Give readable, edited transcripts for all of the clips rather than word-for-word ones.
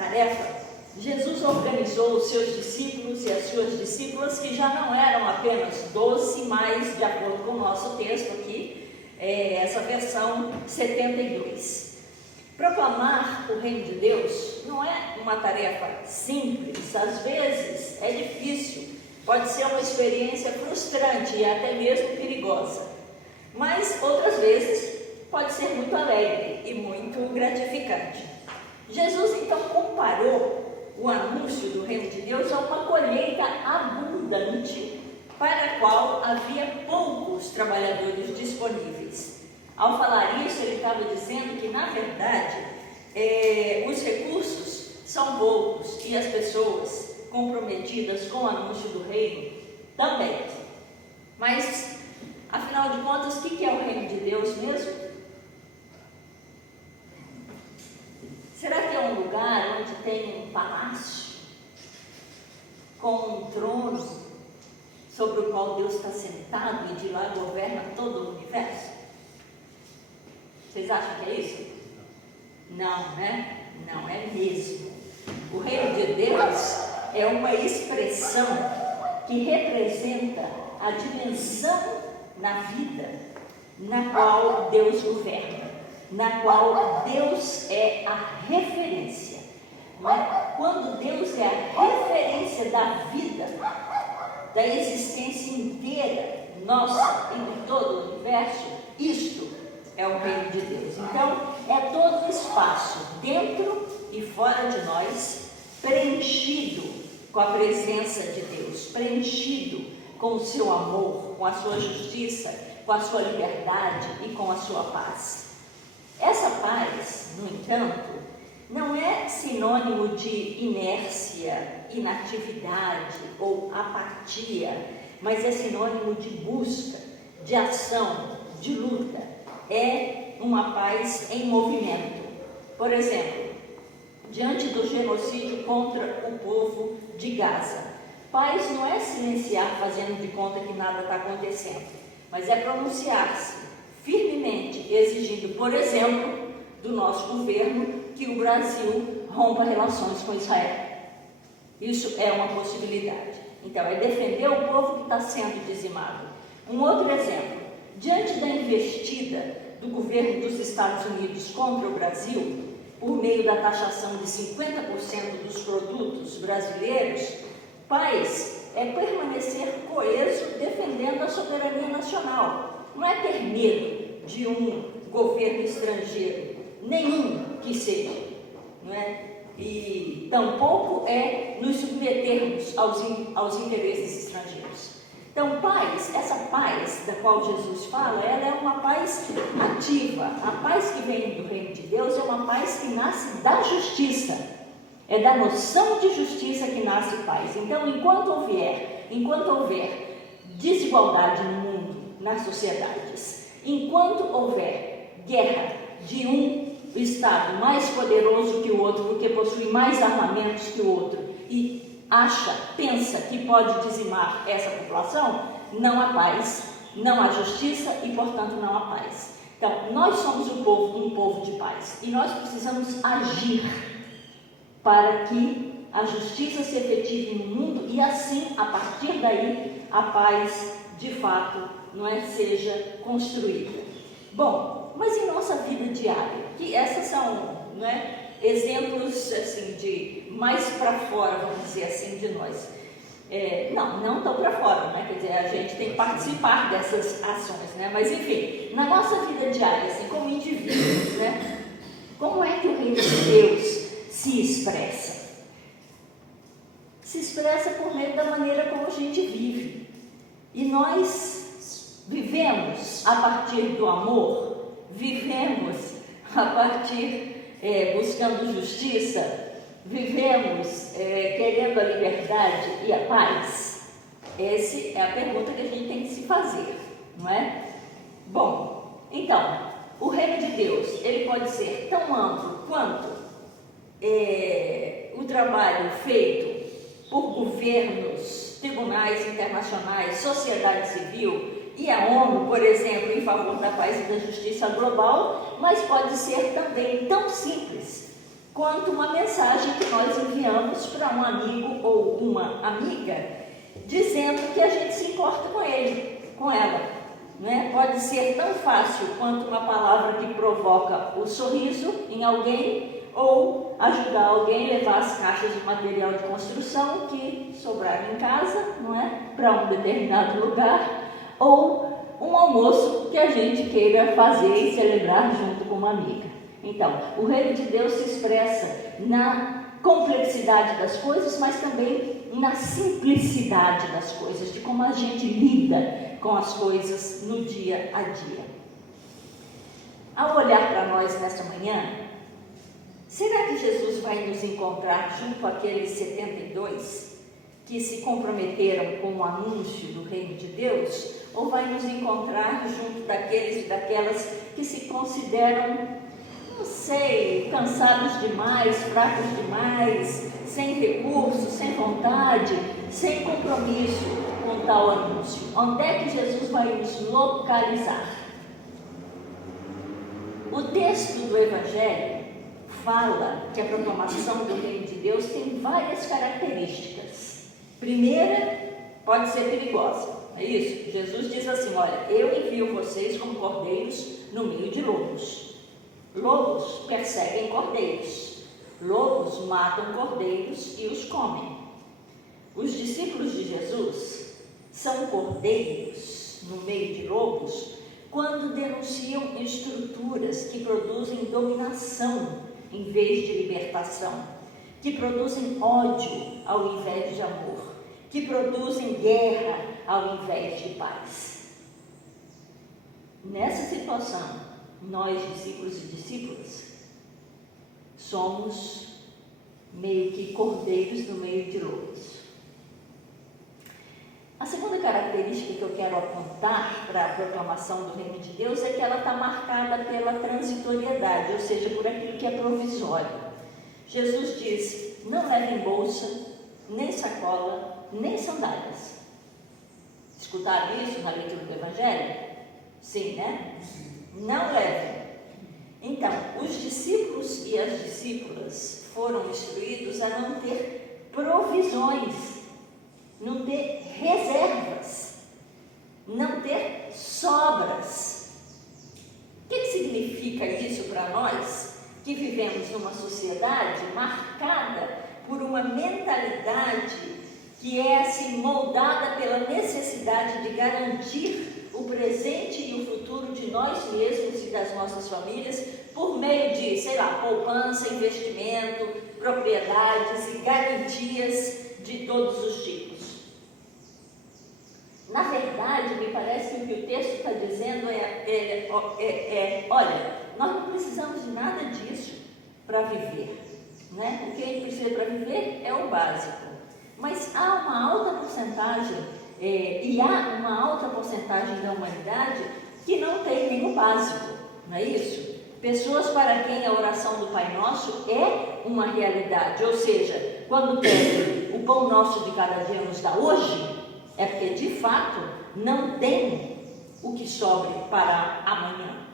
tarefa, Jesus organizou os seus discípulos e as suas discípulas, que já não eram apenas 12, mas, de acordo com o nosso texto aqui, essa versão 72. Proclamar o reino de Deus não é uma tarefa simples, às vezes é difícil, pode ser uma experiência frustrante e até mesmo perigosa, mas outras vezes pode ser muito alegre e muito gratificante. Jesus então comparou o anúncio do reino de Deus a uma colheita abundante para a qual havia poucos trabalhadores disponíveis. Ao falar isso, ele estava dizendo que, na verdade, os recursos são poucos e as pessoas comprometidas com o anúncio do reino também. Mas, afinal de contas, o que é o reino de Deus mesmo? Será que é um lugar onde tem um palácio com um trono sobre o qual Deus está sentado e de lá governa todo o universo? Vocês acham que é isso? Não, né? Não é mesmo. O reino de Deus é uma expressão que representa a dimensão na vida na qual Deus governa, na qual Deus é a referência. Quando Deus é a referência da vida, da existência inteira, nossa e de todo o universo, isto é o reino de Deus. Então, é todo o espaço, dentro e fora de nós, preenchido com a presença de Deus, preenchido com o seu amor, com a sua justiça, com a sua liberdade e com a sua paz. Essa paz, no entanto, não é sinônimo de inércia, inatividade ou apatia, mas é sinônimo de busca, de ação, de luta. É uma paz em movimento. Por exemplo, diante do genocídio contra o povo de Gaza, paz não é silenciar fazendo de conta que nada está acontecendo, mas é pronunciar-se firmemente, exigindo, por exemplo, do nosso governo que o Brasil rompa relações com Israel. Isso é uma possibilidade. Então, é defender o povo que está sendo dizimado. Um outro exemplo, diante da investida do governo dos Estados Unidos contra o Brasil, por meio da taxação de 50% dos produtos brasileiros, paz é permanecer coeso defendendo a soberania nacional. Não é ter medo de um governo estrangeiro, nenhum que seja, não é? E tampouco é nos submetermos aos interesses estrangeiros. Então, paz, essa paz da qual Jesus fala, ela é uma paz ativa. A paz que vem do reino de Deus é uma paz que nasce da justiça. É da noção de justiça que nasce paz. Então, enquanto houver desigualdade no mundo, nas sociedades, enquanto houver guerra de um Estado mais poderoso que o outro, porque possui mais armamentos que o outro, e pensa que pode dizimar essa população, não há paz, não há justiça e, portanto, não há paz. Então, nós somos um povo de paz, e nós precisamos agir para que a justiça se efetive no mundo e, assim, a partir daí, a paz, de fato, seja construída. Bom, mas em nossa vida diária, que essas são, exemplos assim de mais para fora, vamos dizer assim, de nós. Não tão para fora, quer dizer, a gente tem que participar dessas ações, mas enfim, na nossa vida diária, assim, como indivíduos, como é que o reino de Deus se expressa? Se expressa por meio da maneira como a gente vive. E nós vivemos a partir do amor, vivemos a partir buscando justiça, vivemos querendo a liberdade e a paz? Essa é a pergunta que a gente tem que se fazer, não é? Bom, então, o reino de Deus, ele pode ser tão amplo quanto o trabalho feito por governos, tribunais internacionais, sociedade civil e a ONU, por exemplo, em favor da paz e da justiça global, mas pode ser também tão simples quanto uma mensagem que nós ligamos para um amigo ou uma amiga dizendo que a gente se importa com ele, com ela, né? Pode ser tão fácil quanto uma palavra que provoca o sorriso em alguém, ou ajudar alguém a levar as caixas de material de construção que sobraram em casa, não é? Para um determinado lugar, ou um almoço que a gente queira fazer e celebrar junto com uma amiga. Então, o reino de Deus se expressa na complexidade das coisas, mas também na simplicidade das coisas, de como a gente lida com as coisas no dia a dia. Ao olhar para nós nesta manhã, será que Jesus vai nos encontrar junto àqueles 72 que se comprometeram com o anúncio do reino de Deus? Ou vai nos encontrar junto daqueles e daquelas que se consideram, não sei, cansados demais, fracos demais, sem recursos, sem vontade, sem compromisso com tal anúncio? Onde é que Jesus vai nos localizar? O texto do Evangelho fala que a proclamação do reino de Deus tem várias características. Primeira, pode ser perigosa, é isso? Jesus diz assim: olha, eu envio vocês como cordeiros no meio de lobos. Lobos perseguem cordeiros, lobos matam cordeiros e os comem. Os discípulos de Jesus são cordeiros no meio de lobos quando denunciam estruturas que produzem dominação em vez de libertação, que produzem ódio ao invés de amor, que produzem guerra ao invés de paz. Nessa situação, nós, discípulos e discípulas, somos meio que cordeiros no meio de lobos. A segunda característica que eu quero apontar para a proclamação do reino de Deus é que ela está marcada pela transitoriedade, ou seja, por aquilo que é provisório. Jesus diz: não levem bolsa, nem sacola, nem sandálias. Escutaram isso na leitura do Evangelho? Sim, né? Não levem. Então, os discípulos e as discípulas foram instruídos a não ter provisões, não ter reservas, não ter sobras. O que significa isso para nós que vivemos numa sociedade marcada por uma mentalidade que é assim moldada pela necessidade de garantir o presente e o futuro de nós mesmos e das nossas famílias por meio de, sei lá, poupança, investimento, propriedades e garantias de todos os tipos? Na verdade, me parece que o que o texto está dizendo olha, nós não precisamos de nada disso para viver, né? O que a gente precisa para viver é o básico. Mas há uma alta porcentagem, e há uma alta porcentagem da humanidade que não tem nem o básico, não é isso? Pessoas para quem a oração do Pai Nosso é uma realidade, ou seja, quando pedem o pão nosso de cada dia nos dá hoje, é porque de fato não tem o que sobre para amanhã,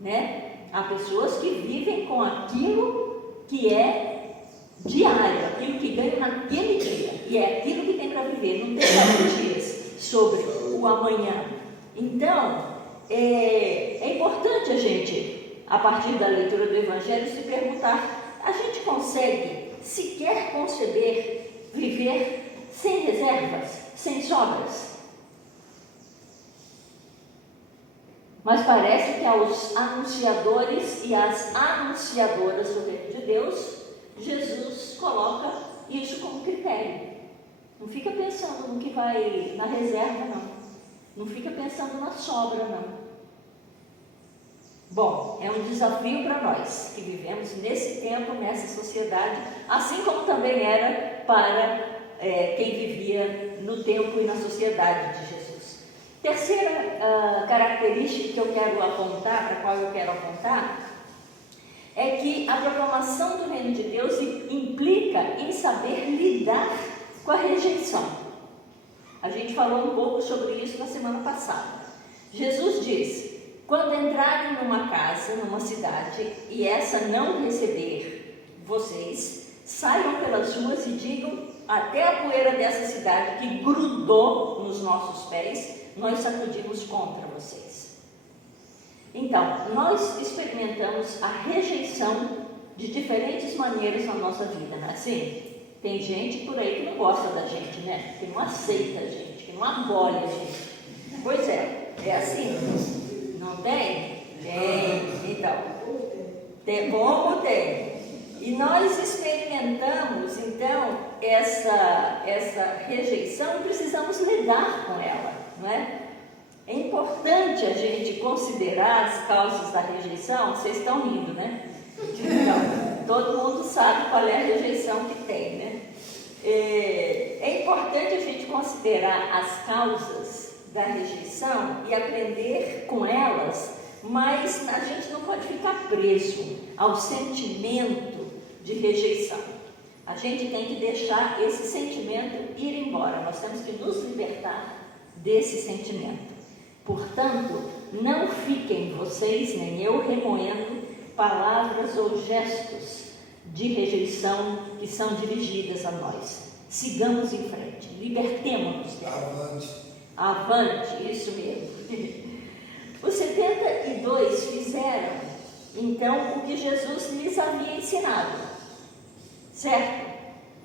né? Há pessoas que vivem com aquilo que é diário, aquilo que ganham naquele dia, e é aquilo que tem para viver, não tem garantias sobre o amanhã. Então, é importante a gente, a partir da leitura do Evangelho, se perguntar: a gente consegue sequer conceber viver sem reservas, sem sobras? Mas parece que aos anunciadores e às anunciadoras do reino de Deus, Jesus coloca isso como critério. Não fica pensando no que vai na reserva, não. Não fica pensando na sobra, não. Bom, é um desafio para nós que vivemos nesse tempo, nessa sociedade, assim como também era para quem vivia no tempo e na sociedade de Jesus. Terceira característica que eu quero apontar, para a qual eu quero apontar, é que a proclamação do reino de Deus implica em saber lidar com a rejeição. A gente falou um pouco sobre isso na semana passada. Jesus diz: quando entrarem numa casa, numa cidade, e essa não receber vocês, saiam pelas ruas e digam até a poeira dessa cidade que grudou nos nossos pés, nós sacudimos contra vocês. Então, nós experimentamos a rejeição de diferentes maneiras na nossa vida, não é assim? Tem gente por aí que não gosta da gente, né? Que não aceita a gente, que não acolhe a gente. Pois é assim. Não tem? Tem. Então, tem como tem. E nós experimentamos, então, essa rejeição e precisamos lidar com ela, não é? É importante a gente considerar as causas da rejeição. Vocês estão rindo, né? Então, todo mundo sabe qual é a rejeição que tem, né? É importante a gente considerar as causas da rejeição e aprender com elas, mas a gente não pode ficar preso ao sentimento de rejeição. A gente tem que deixar esse sentimento ir embora. Nós temos que nos libertar desse sentimento. Portanto, não fiquem vocês, nem eu, remoendo palavras ou gestos de rejeição que são dirigidas a nós. Sigamos em frente, libertemo-nos dela. Avante, isso mesmo. Os 72 fizeram, então, o que Jesus lhes havia ensinado, certo?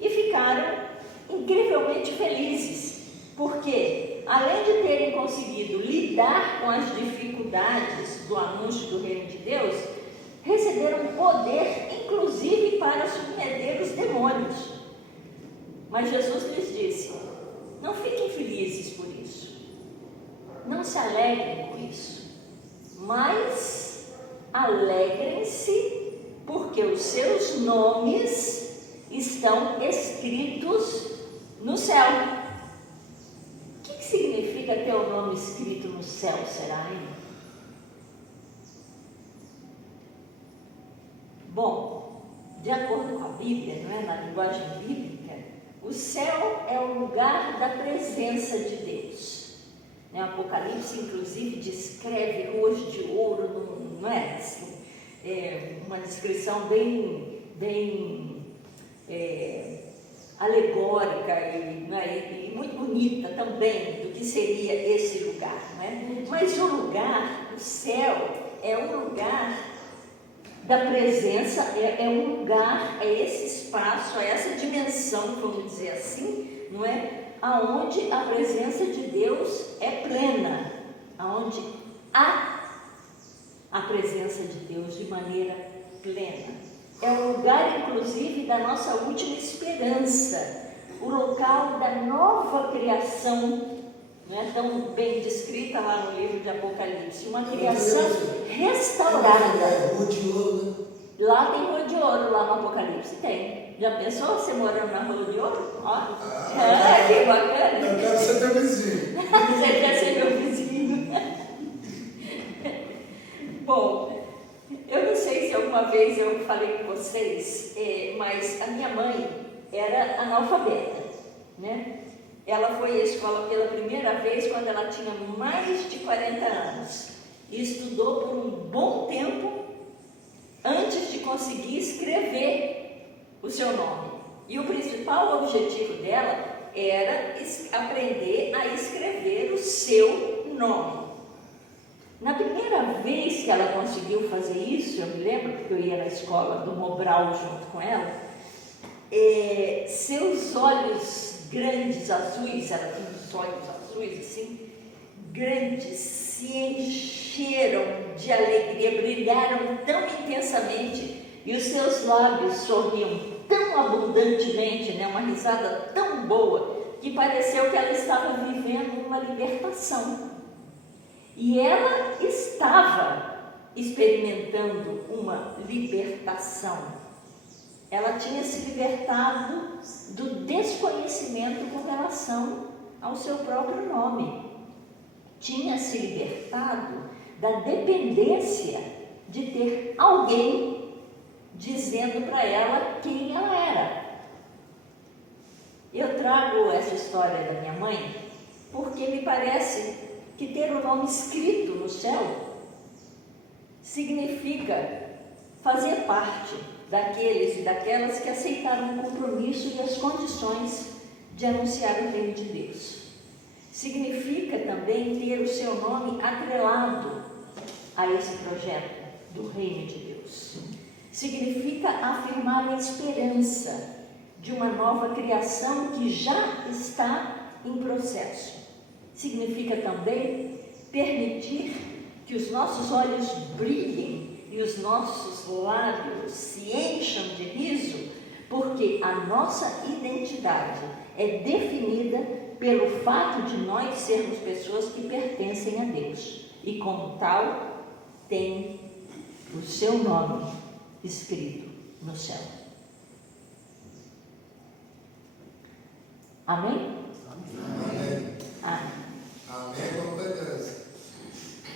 E ficaram incrivelmente felizes, porque, além de terem conseguido lidar com as dificuldades do anúncio do reino de Deus, receberam poder, inclusive, para submeter os demônios. Mas Jesus lhes disse: não fiquem felizes por isso, não se alegrem com isso, mas alegrem-se porque os seus nomes estão escritos no céu. O que significa ter o nome escrito no céu, será, hein? Bom, de acordo com a Bíblia, não é? Na linguagem bíblica, o céu é o lugar da presença de Deus. O Apocalipse, inclusive, descreve ruas de ouro, não é? Uma descrição bem alegórica e muito bonita também do que seria esse lugar, não é? Mas o lugar, o céu, é um lugar da presença, é um lugar, é esse espaço, é essa dimensão, vamos dizer assim, não é? Aonde a presença de Deus é plena, aonde há a presença de Deus de maneira plena. É o lugar, inclusive, da nossa última esperança, o local da nova criação, não é tão bem descrita lá no livro de Apocalipse, uma criação restaurada. Rua de ouro, né? Lá tem rua de ouro, lá no Apocalipse tem. Já pensou você morando na rua de ouro? Ó, que bacana. Eu quero ser teu vizinho. Você quer ser meu vizinho? Bom, eu não sei se alguma vez eu falei com vocês, mas a minha mãe era analfabeta, né? Ela foi à escola pela primeira vez quando ela tinha mais de 40 anos e estudou por um bom tempo antes de conseguir escrever o seu nome. E o principal objetivo dela era aprender a escrever o seu nome. Na primeira vez que ela conseguiu fazer isso, eu me lembro, porque eu ia na escola do Mobral junto com ela, seus olhos grandes, azuis, ela tinha os olhos azuis assim, grandes, se encheram de alegria, brilharam tão intensamente e os seus lábios sorriam tão abundantemente, né, uma risada tão boa, que pareceu que ela estava vivendo uma libertação. E ela estava experimentando uma libertação. Ela tinha se libertado do desconhecimento com relação ao seu próprio nome. Tinha se libertado da dependência de ter alguém dizendo para ela quem ela era. Eu trago essa história da minha mãe porque me parece que ter o nome escrito no céu significa fazer parte daqueles e daquelas que aceitaram o compromisso e as condições de anunciar o reino de Deus. Significa também ter o seu nome atrelado a esse projeto do reino de Deus. Significa afirmar a esperança de uma nova criação que já está em processo. Significa também permitir que os nossos olhos brilhem e os nossos lábios se encham de riso, porque a nossa identidade é definida pelo fato de nós sermos pessoas que pertencem a Deus e, como tal, tem o seu nome escrito no céu. Amém? Amém.